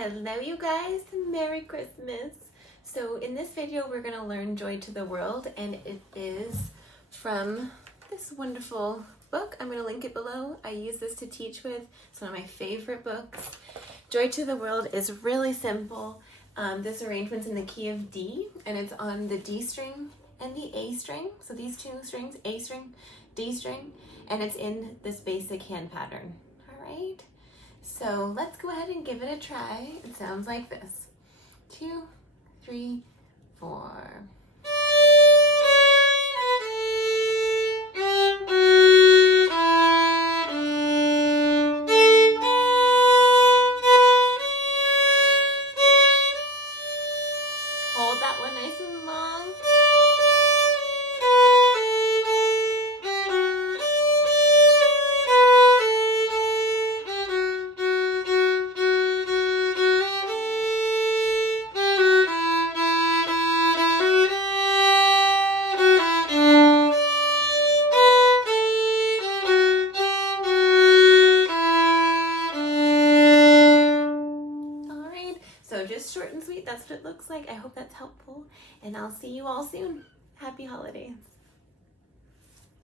Hello you guys, Merry Christmas. So in this video we're going to learn Joy to the World, and it is from this wonderful book. I'm going to link it below. I use this to teach with. It's one of my favorite books. Joy to the World is really simple. This arrangement's in the key of D, and it's on the D string and the A string. So these two strings, A string, D string, and it's in this basic hand pattern. All right. So let's go ahead and give it a try. It sounds like this. 2, 3, 4. Hold that one nice and long. So just short and sweet, that's what it looks like. I hope that's helpful, and I'll see you all soon. Happy holidays.